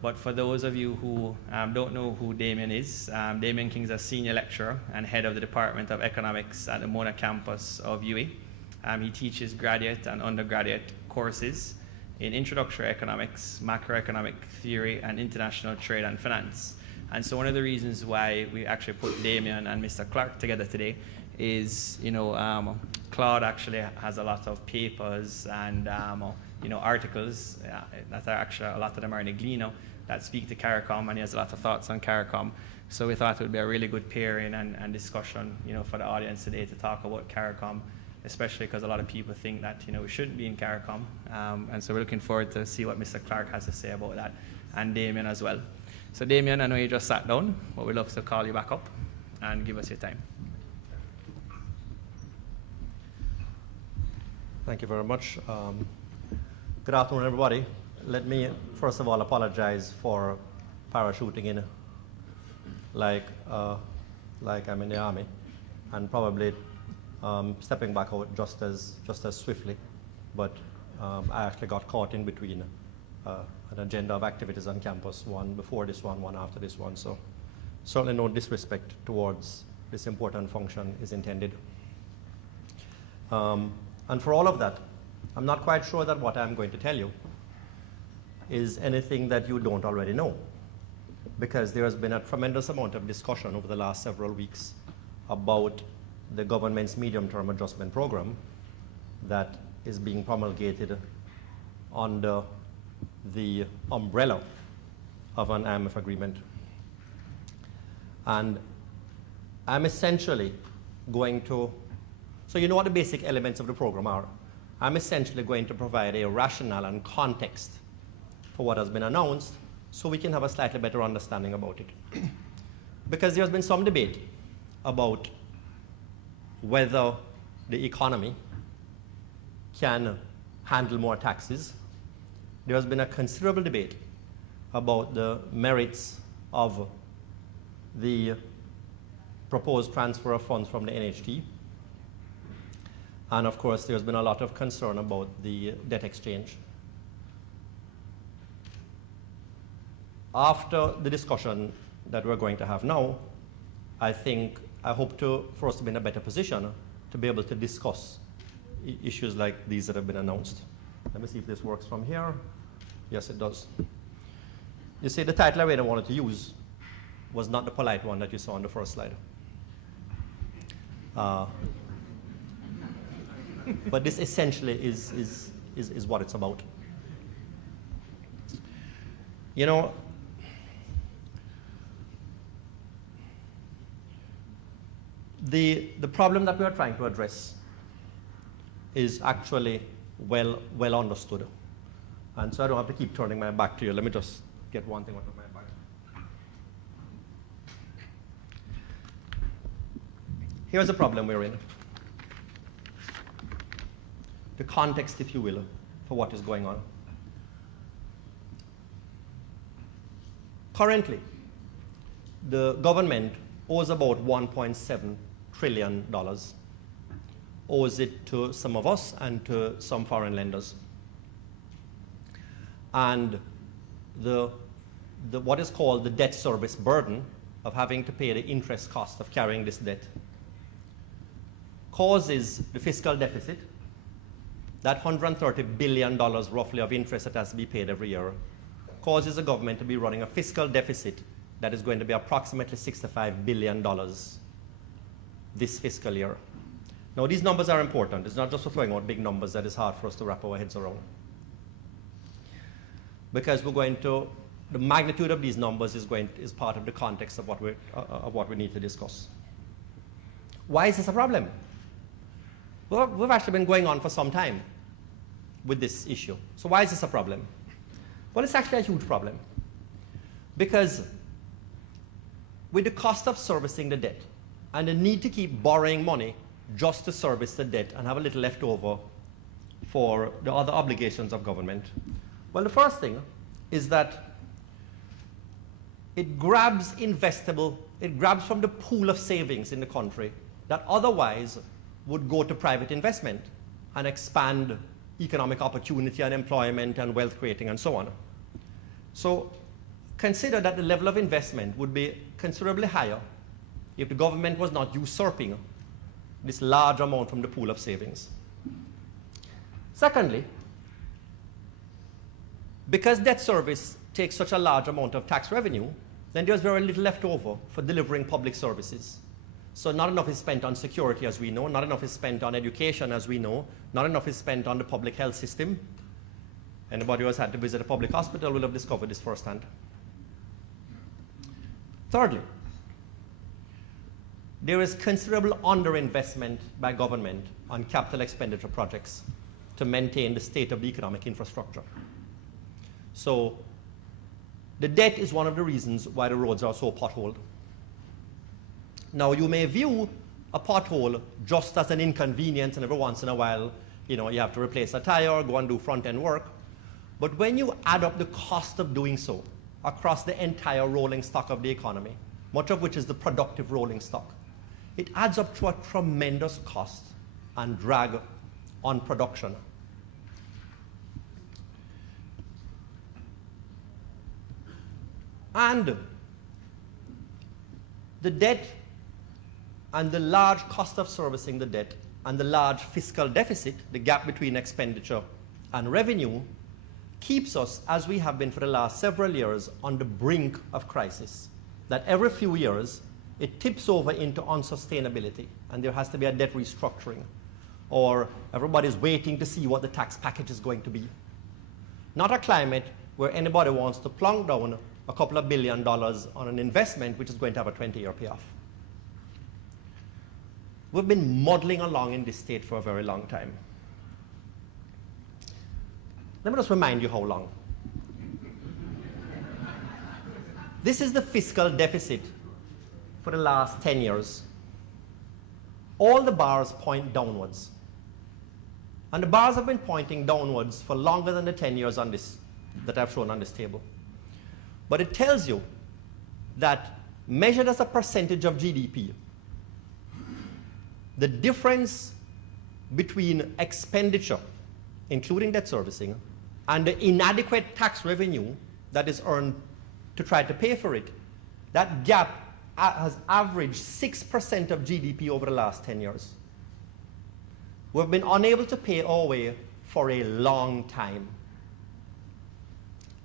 But for those of you who don't know who Damien is, Damien King is a senior lecturer and head of the Department of Economics at the Mona campus of UWI. He teaches graduate and undergraduate courses in introductory economics, macroeconomic theory, and international trade and finance. And so one of the reasons why we actually put Damien and Mr. Clark together today is, Claude actually has a lot of papers and articles that are actually, a lot of them are in Iglino that speak to CARICOM, and he has a lot of thoughts on CARICOM. So we thought it would be a really good pairing and discussion, for the audience today to talk about CARICOM, especially because a lot of people think that, we shouldn't be in CARICOM. And so we're looking forward to see what Mr. Clark has to say about that, and Damien as well. So Damien, I know you just sat down, but we'd love to call you back up and give us your time. Thank you very much. Good afternoon, everybody. Let me, first of all, apologize for parachuting in like I'm in the Army, and probably stepping back out just as swiftly. But I actually got caught in between an agenda of activities on campus, one before this one after this one. So certainly no disrespect towards this important function is intended. And for all of that, I'm not quite sure that what I'm going to tell you is anything that you don't already know, because there has been a tremendous amount of discussion over the last several weeks about the government's medium-term adjustment program that is being promulgated under the umbrella of an IMF agreement. And I'm essentially going to, so you know what the basic elements of the program are. I'm essentially going to provide a rationale and context for what has been announced so we can have a slightly better understanding about it. Because there's been some debate about whether the economy can handle more taxes. There has been a considerable debate about the merits of the proposed transfer of funds from the NHT. And of course, there's been a lot of concern about the debt exchange. After the discussion that we're going to have now, I hope for us to be in a better position to be able to discuss issues like these that have been announced. Let me see if this works from here. Yes, it does. You see, the title I really wanted to use was not the polite one that you saw on the first slide. But this essentially is what it's about. The problem that we are trying to address is actually well understood. And so I don't have to keep turning my back to you. Let me just get one thing out of my back. Here's the problem we're in. The context, if you will, for what is going on. Currently, the government owes about $1.7 trillion, owes it to some of us and to some foreign lenders. And what is called the debt service burden of having to pay the interest cost of carrying this debt causes the fiscal deficit, that $130 billion roughly of interest that has to be paid every year, causes the government to be running a fiscal deficit that is going to be approximately $65 billion this fiscal year. Now, these numbers are important. It's not just for throwing out big numbers that is hard for us to wrap our heads around. Because the magnitude of these numbers is part of the context of what we need to discuss. Why is this a problem? Well, we've actually been going on for some time with this issue. So why is this a problem? Well, it's actually a huge problem. Because with the cost of servicing the debt and the need to keep borrowing money just to service the debt and have a little left over for the other obligations of government, well, the first thing is that it grabs from the pool of savings in the country that otherwise would go to private investment and expand economic opportunity and employment and wealth creating and so on. So consider that the level of investment would be considerably higher if the government was not usurping this large amount from the pool of savings. Secondly, because debt service takes such a large amount of tax revenue, then there's very little left over for delivering public services. So not enough is spent on security, as we know, not enough is spent on education, as we know, not enough is spent on the public health system. Anybody who has had to visit a public hospital will have discovered this firsthand. Thirdly, there is considerable underinvestment by government on capital expenditure projects to maintain the state of the economic infrastructure. So the debt is one of the reasons why the roads are so potholed. Now, you may view a pothole just as an inconvenience, and every once in a while, you have to replace a tire, go and do front-end work. But when you add up the cost of doing so across the entire rolling stock of the economy, much of which is the productive rolling stock, it adds up to a tremendous cost and drag on production. And the debt and the large cost of servicing the debt and the large fiscal deficit, the gap between expenditure and revenue, keeps us, as we have been for the last several years, on the brink of crisis. That every few years, it tips over into unsustainability, and there has to be a debt restructuring, or everybody's waiting to see what the tax package is going to be. Not a climate where anybody wants to plunk down a couple of $1 billion on an investment which is going to have a 20-year payoff. We've been muddling along in this state for a very long time. Let me just remind you how long. This is the fiscal deficit for the last 10 years. All the bars point downwards. And the bars have been pointing downwards for longer than the 10 years on this, that I've shown on this table. But it tells you that measured as a percentage of GDP, the difference between expenditure, including debt servicing, and the inadequate tax revenue that is earned to try to pay for it, that gap has averaged 6% of GDP over the last 10 years. We've been unable to pay our way for a long time.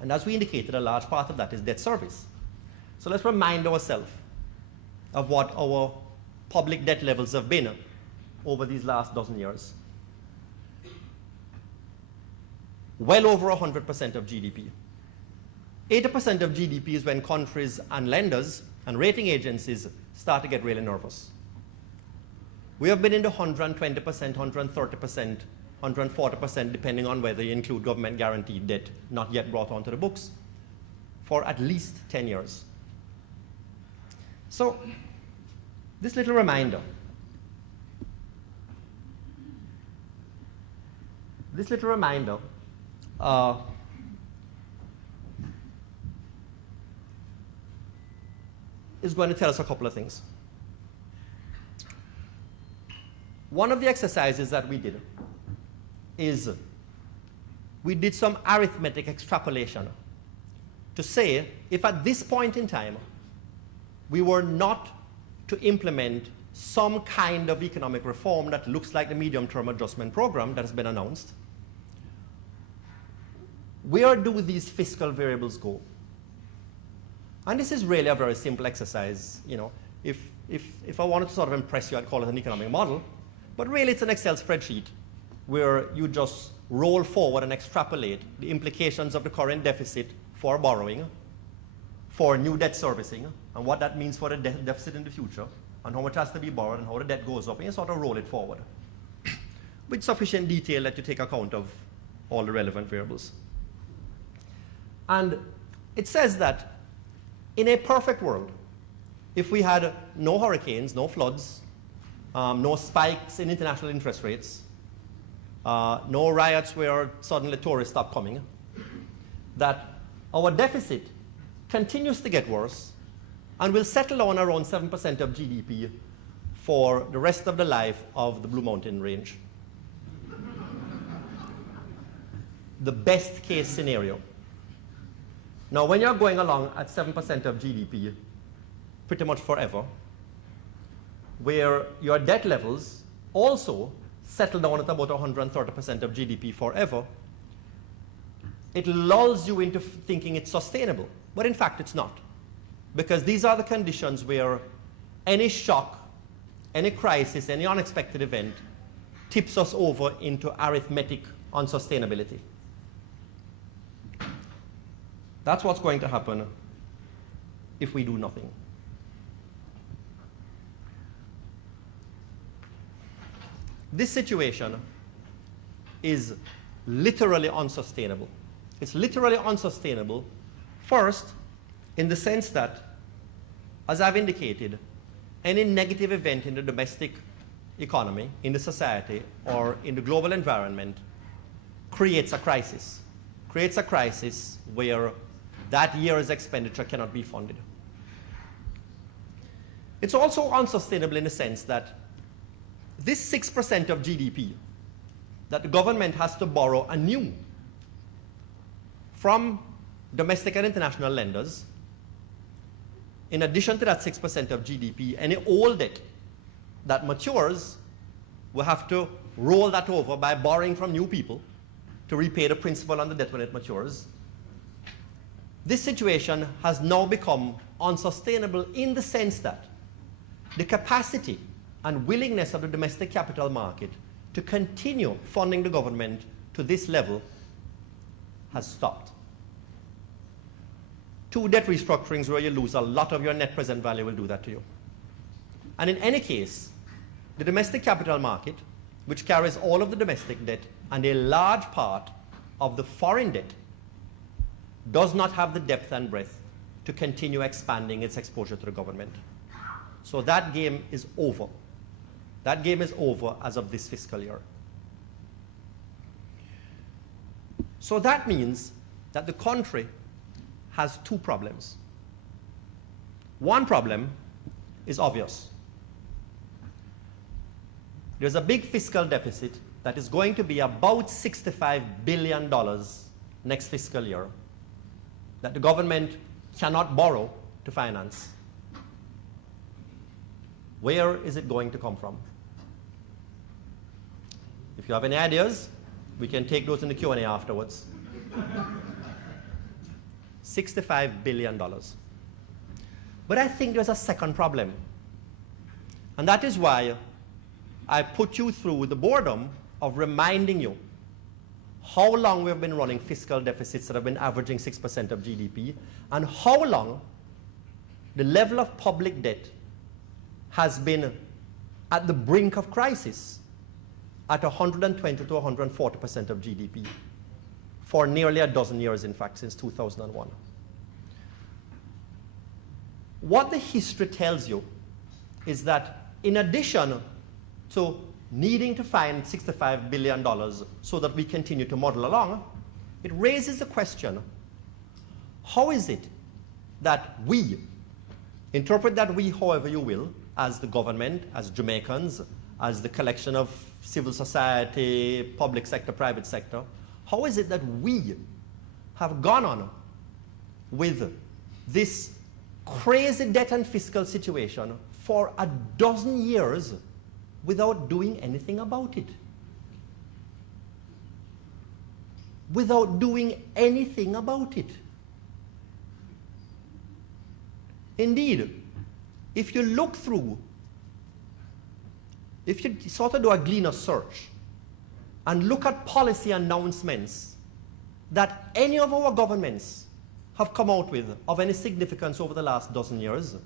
And as we indicated, a large part of that is debt service. So let's remind ourselves of what our public debt levels have been over these last dozen years. Well over 100% of GDP. 80% of GDP is when countries and lenders and rating agencies start to get really nervous. We have been in the 120%, 130%, 140%, depending on whether you include government guaranteed debt not yet brought onto the books, for at least 10 years. So, this little reminder, is going to tell us a couple of things. One of the exercises that we did is we did some arithmetic extrapolation to say if at this point in time we were not to implement some kind of economic reform that looks like the medium-term adjustment program that has been announced, where do these fiscal variables go? And this is really a very simple exercise. If I wanted to sort of impress you, I'd call it an economic model. But really, it's an Excel spreadsheet where you just roll forward and extrapolate the implications of the current deficit for borrowing, for new debt servicing, and what that means for the deficit in the future, and how much has to be borrowed, and how the debt goes up, and you sort of roll it forward with sufficient detail that you take account of all the relevant variables. And it says that in a perfect world, if we had no hurricanes, no floods, no spikes in international interest rates, no riots where suddenly tourists stop coming, that our deficit continues to get worse and will settle on around 7% of GDP for the rest of the life of the Blue Mountain Range. The best case scenario. Now, when you're going along at 7% of GDP, pretty much forever, where your debt levels also settle down at about 130% of GDP forever, it lulls you into thinking it's sustainable. But in fact, it's not. Because these are the conditions where any shock, any crisis, any unexpected event tips us over into arithmetic unsustainability. That's what's going to happen if we do nothing. This situation is literally unsustainable. It's literally unsustainable, first, in the sense that, as I've indicated, any negative event in the domestic economy, in the society, or in the global environment creates a crisis. Creates a crisis where that year's expenditure cannot be funded. It's also unsustainable in the sense that this 6% of GDP that the government has to borrow anew from domestic and international lenders, in addition to that 6% of GDP, any old debt that matures, will have to roll that over by borrowing from new people to repay the principal on the debt when it matures. This situation has now become unsustainable in the sense that the capacity and willingness of the domestic capital market to continue funding the government to this level has stopped. 2 debt restructurings where you lose a lot of your net present value will do that to you. And in any case, the domestic capital market, which carries all of the domestic debt and a large part of the foreign debt, does not have the depth and breadth to continue expanding its exposure to the government. So that game is over. That game is over as of this fiscal year. So that means that the country has 2 problems. One problem is obvious. There's a big fiscal deficit that is going to be about $65 billion next fiscal year that the government cannot borrow to finance. Where is it going to come from? If you have any ideas, we can take those in the Q&A afterwards. $65 billion. But I think there's a second problem. And that is why I put you through the boredom of reminding you how long we've been running fiscal deficits that have been averaging 6% of GDP, and how long the level of public debt has been at the brink of crisis at 120 to 140% of GDP for nearly a dozen years, in fact, since 2001. What the history tells you is that in addition to needing to find $65 billion so that we continue to muddle along, it raises the question, how is it that we, interpret that we however you will, as the government, as Jamaicans, as the collection of civil society, public sector, private sector, how is it that we have gone on with this crazy debt and fiscal situation for a dozen years without doing anything about it? Without doing anything about it. Indeed, if you look through, if you sort of do a Gleaner search and look at policy announcements that any of our governments have come out with of any significance over the last dozen years,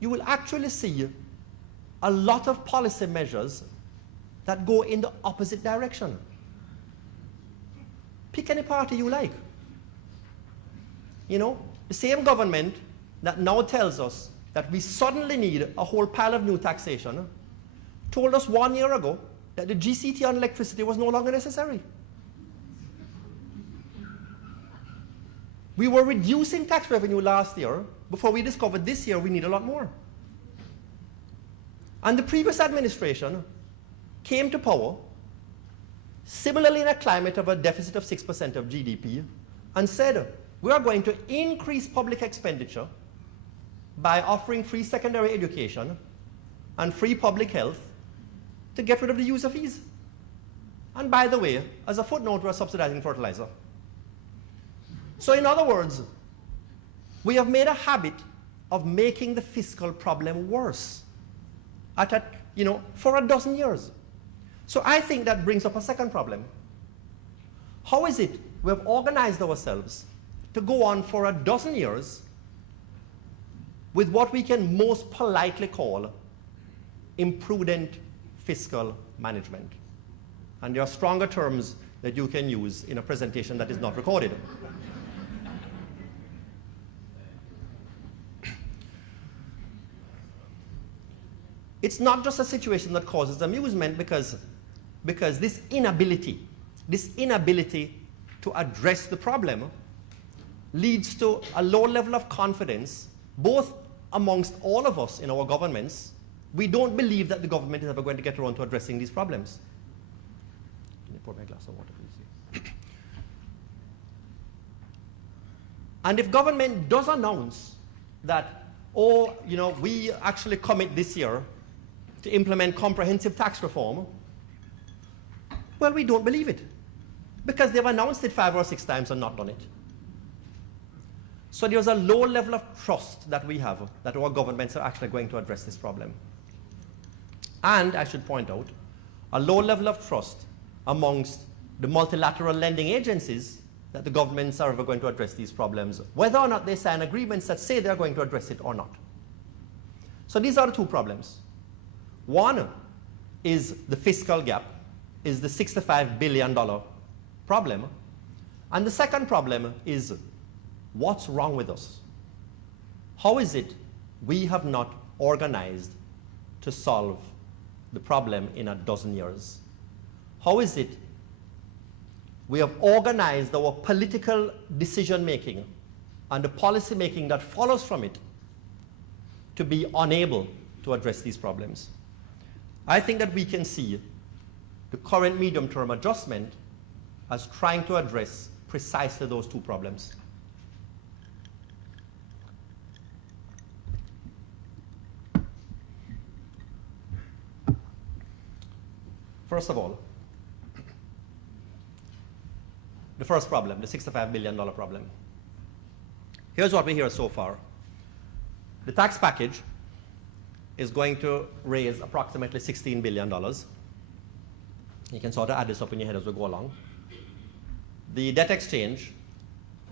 you will actually see a lot of policy measures that go in the opposite direction. Pick any party you like. You know, the same government that now tells us that we suddenly need a whole pile of new taxation told us 1 year ago that the GCT on electricity was no longer necessary. We were reducing tax revenue last year before we discovered this year we need a lot more. And the previous administration came to power similarly in a climate of a deficit of 6% of GDP and said, We are going to increase public expenditure by offering free secondary education and free public health to get rid of the user fees. And by the way, as a footnote, we're subsidizing fertilizer. So in other words, we have made a habit of making the fiscal problem worse for a dozen years. So I think that brings up a second problem. How is it we have organized ourselves to go on for a dozen years with what we can most politely call imprudent fiscal management? And there are stronger terms that you can use in a presentation that is not recorded. It's not just a situation that causes amusement because this inability to address the problem leads to a low level of confidence, both amongst all of us in our governments. We don't believe that the government is ever going to get around to addressing these problems. Can you pour me a glass of water, please? And if government does announce that, we actually commit this year to implement comprehensive tax reform, well, we don't believe it because they've announced it 5 or 6 times and not done it. So there's a low level of trust that we have that our governments are actually going to address this problem. And I should point out, a low level of trust amongst the multilateral lending agencies that the governments are ever going to address these problems, whether or not they sign agreements that say they're going to address it or not. So these are the two problems. One is the fiscal gap, is the $65 billion problem. And the second problem is what's wrong with us? How is it we have not organized to solve the problem in a dozen years? How is it we have organized our political decision making and the policy making that follows from it to be unable to address these problems? I think that we can see the current medium-term adjustment as trying to address precisely those two problems. First of all, the first problem, the $65 billion problem. Here's what we hear so far. The tax package is going to raise approximately $16 billion. You can sort of add this up in your head as we go along. The debt exchange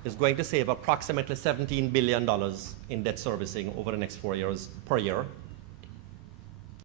is going to save approximately $17 billion in debt servicing over the next 4 years per year.